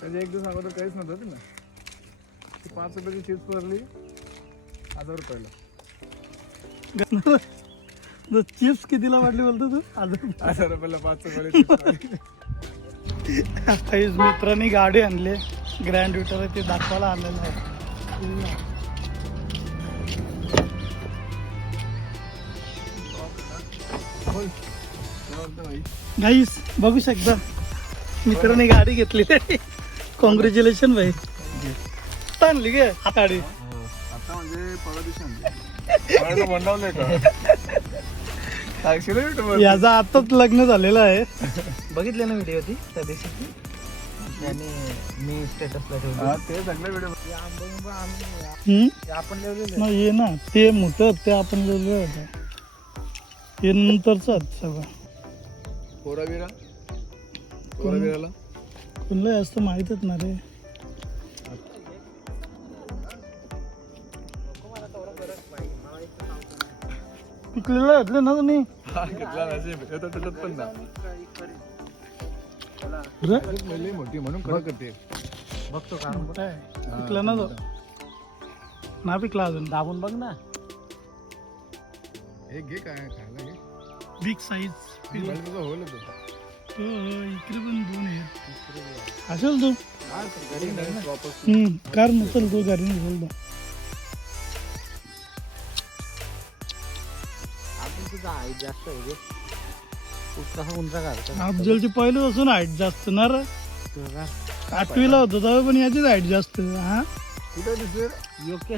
त्याच्या एक दिवस अगोदर काहीच नव्हतं ना. ती पाच रुपयाची चिप्स भरली हजार रुपयाला चिप्स कितीला वाटली बोलतो तू? हजार रुपयाला पाच रुपयाला. काहीच मित्रांनी गाडी आणली. ग्रँड विटर ते दाखवायला आलेलं आहे? गाईस बघू शकता. मित्राने गाडी घेतली कॉंग्रॅच्युलेशन भाई. आणली गे गाडी. आता म्हणजे परवा दिवशी आणली. मला तर बनवलंय का सांगशील ना YouTube वर? याचा आताच लग्न झालेलं आहे. बघितले ना व्हिडिओ ती त्या दिवशीची आणि मी स्टेटसला ठेवली. हा, ते सगळे व्हिडिओ हम्म? आपण ये ना ते मोठं ते आपण लिहिलं होतं हे नंतरच सगळं कोरा बिरा कोरा बिराला कोणला जास्त माहीतच ना रे. पिकलेलं घातलं ना तुम्ही? हा मोठी म्हणून कडक करते. बघतो पिकला ना तो. ना पिकला अजून. दाबून बघ ना. हे घे काय खायला घे. बिग साईज होईल इकडे पण दोन आहेत असेल तू कार नसेल तू घरी नसेल तो तू अफजलची पहिल्यापासून हाईट जास्त ना रे. आठवीला होतो तेव्हा पण याचीच हाईट जास्त हा? कुठे योग्य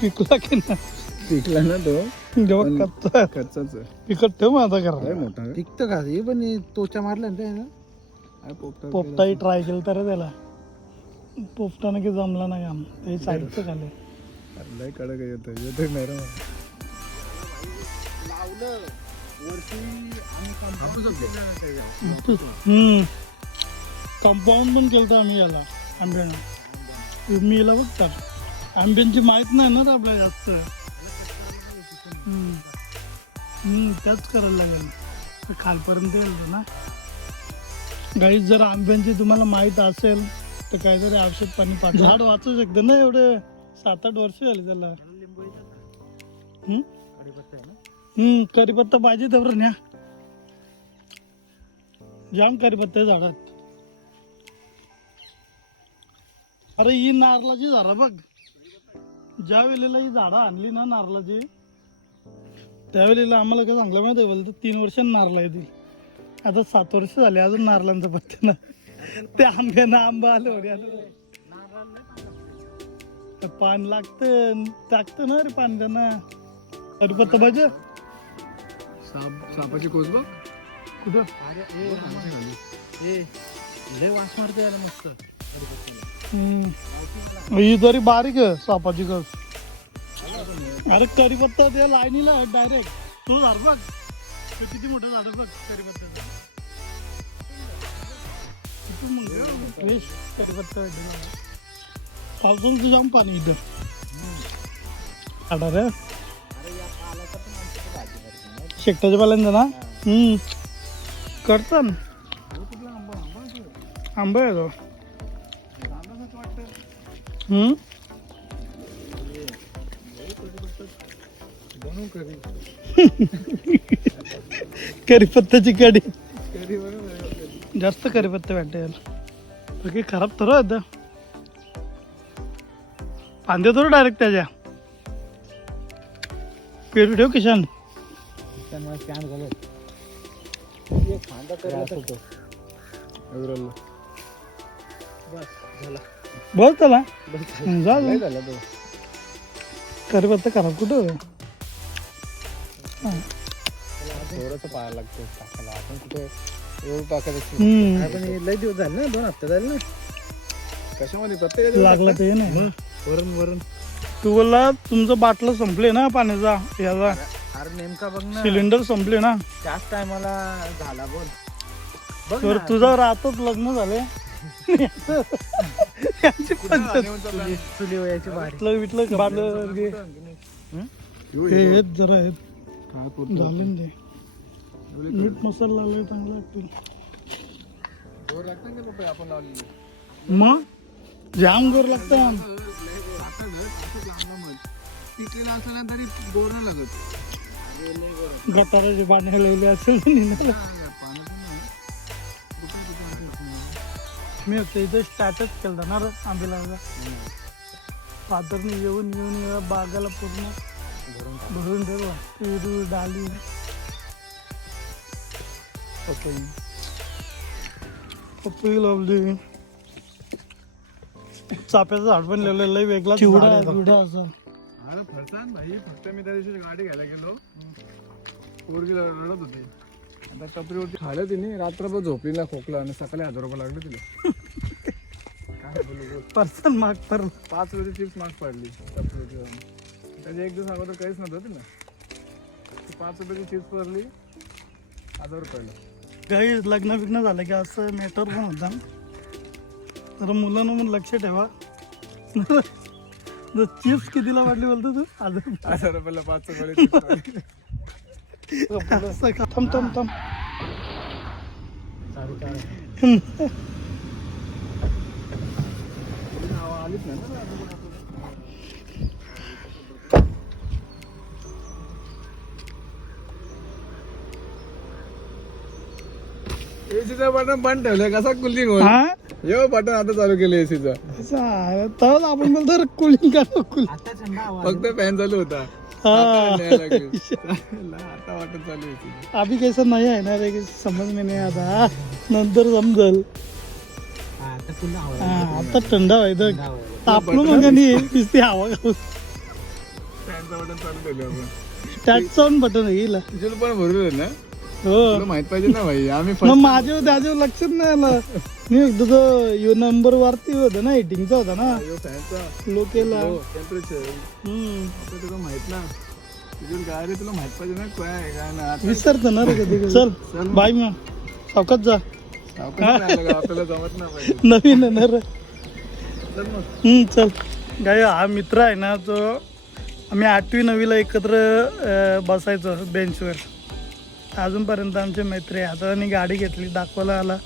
पिकला की ना पिकला ना तो जेव्हा कच्चा कच्चाच आहे पिकट ठेव माझा लय करा मोठा आहे का हे पण तोचा मारला ना पोपटाही ट्राय केलं तर त्याला पोपटानं की जमला ना काम ते साईडचं खाले लय कडक येत येतं मॅडम कंपाऊंड पण केलं आम्ही याला आंब्यानं. मी याला बघतात आंब्यांची माहीत नाही ना रे आपल्याला जास्त त्याच करायला लागेल. खालपर्यंत येईल ना. गाई जर आंब्यांची तुम्हाला माहीत असेल तर काहीतरी औषध पाणी पाठवा. झाड वाचू शकतं ना एवढे? सात आठ वर्ष झाली त्याला. करीपत्ता पाहिजे तेवढं न्या. जाम करीपत्ता झाडात. अरे ही नारळाची झाडं बघ. ज्या वेळेला ही झाडं आणली ना नारळाची त्यावेळेला आम्हाला काय सांगलं माहिती आहे बोलतो तीन वर्ष नारळ येतील. आता सात वर्ष झाले अजून नारळांचा पत्ते ना. ते आंब्यानं आंबा आलं वगैरे आलं. ते पान लागतं टाकतं ना रे पान त्यांना. करीपत्ता पाहिजे. साप सापाची कोस बघ. कुठं? लय वास मारते याला मस्त हम्म. ही जरी बारीक आहे सापाची कस अरे करीपत्ता त्या लाईनीला आहे डायरेक्ट तो झाड बघ. ते किती मोठं झाड बघ करीपत्त्याचं किती मोठं आहे, जाम पाणी इथं. आडा रे. शेकटाच्या पाल्यांचा ना? हम्म. करतात ना. आंबा आहे तो. हम्म? करीपत्त्याची बनवू जास्त करीपत्ता वाटेल बाकी खराब तर होत. फांदे तर डायरेक्ट त्याच्या. पेरू ठेव किशान. बस झाला. बस त्याला. जा खराब कुठं पाहायला लागतं टाकायला. आपण कुठे एवढं टाकायचं हम्म. पण हे लय दिवस झाले ना दोन हप्ते झाले ना. कशामध्ये? प्रत्येक लागला ते नाही. वरून वरून. तू बोलला तुमचं बाटलं संपले ना पाण्याचा याचा. अरे नेमका बघ ना. सिलेंडर संपले ना. त्याच टायमाला झाला बोल. बघ तर ना, तुझं राहतच लग्न झाले. यांची पंचायत चुली चुली वयाची बारी. विटलं विटलं बाटलं हे? आहेत जरा आहेत? झालं ना ते? मीठ मसाला लावलाय चांगला लागतील मग जाम गोर लागतं आता धर, असं लांब लांब पिकलेलं असलं ना तरी गोर नाही लागत. गटाराचे पाणी लावले असेल मी होतं इथं स्टार्टच केलं ना रे आंबेला फादरने येऊन येऊन येऊन बागाला पूर्ण भरून ठेवलं पेरू डाली. पपई. पपई लावली. चाप्याचं झाड पण लावलेलं लय वेगळा चिवडा चिवडा असं. अरे फरसान भाई फक्त मी त्या दिवशी गाडी घ्यायला गेलो. पोरगी रडत होती. आता टपरीवरती खाल्लं तिने रात्रभर झोपली ना खोकला आणि सकाळी हजार रुपये लागले तिला. काय बोलू. पर्सन माग पर पाच रुपये चिप्स माग पडली टपरीवरती जाऊन त्याच्या एक दिवस अगोदर काहीच नव्हतं तिला. ती पाच रुपयाची चिप्स पडली हजार रुपयाला काही लग्न बिग्न झालं की असं मॅटर पण होता तर मुलांना पण लक्ष ठेवा. चिप्स कितीला वाटली बोलतो तू? अजून हजार रुपयाला पाच रुपयाला chips पडली. असं का? थांब थांब. थांब एसीचा बटन बंद ठेवलंय कसा कुलिंग होईल? हा? यो बटन आता चालू केलं एसीचा असं आहे. तर आपण बोलतो कुलिंग करा हवा फक्त फॅन चालू होता. आता वाटत चालू होती अभी कैसा नाही आहे ना रे समज में नाही आता. नंतर समजल. आता पुन्हा हवा हा आता थंड व्हायचं. तापलो मग आणि नुसती हवा खाऊ बटन चालू केलं आपण. स्टार्टचं बटन येईल. पण भरलं ना? हो. तुला माहीत पाहिजे ना भाई आम्ही मग first- माझ्या त्याच्या लक्षात नाही आलं. मी एकदा तो यो नंबर वरती होता ना एटिंगचा होता ना. यो फॅनचा लोकेला टेम्परेचर हम्म. तुला माहीत ना. तुझ्या काय रे तुला माहीत पाहिजे ना काय आहे, काय ना आता विसरतो ना रे कधी कधी. चल. बाय मग. सावकात जा. सावकाश नाही आलं का? आपल्याला जमत नाही पाहिजे. नवीन आहे ना रे. चल मग. हम्म, चल. काय हा मित्र आहे ना तो आम्ही आठवी नवीला एकत्र अं, बसायचो बेंचवर अजूनपर्यंत आमचे मैत्री आता त्यांनी गाडी घेतली दाखवायला आला.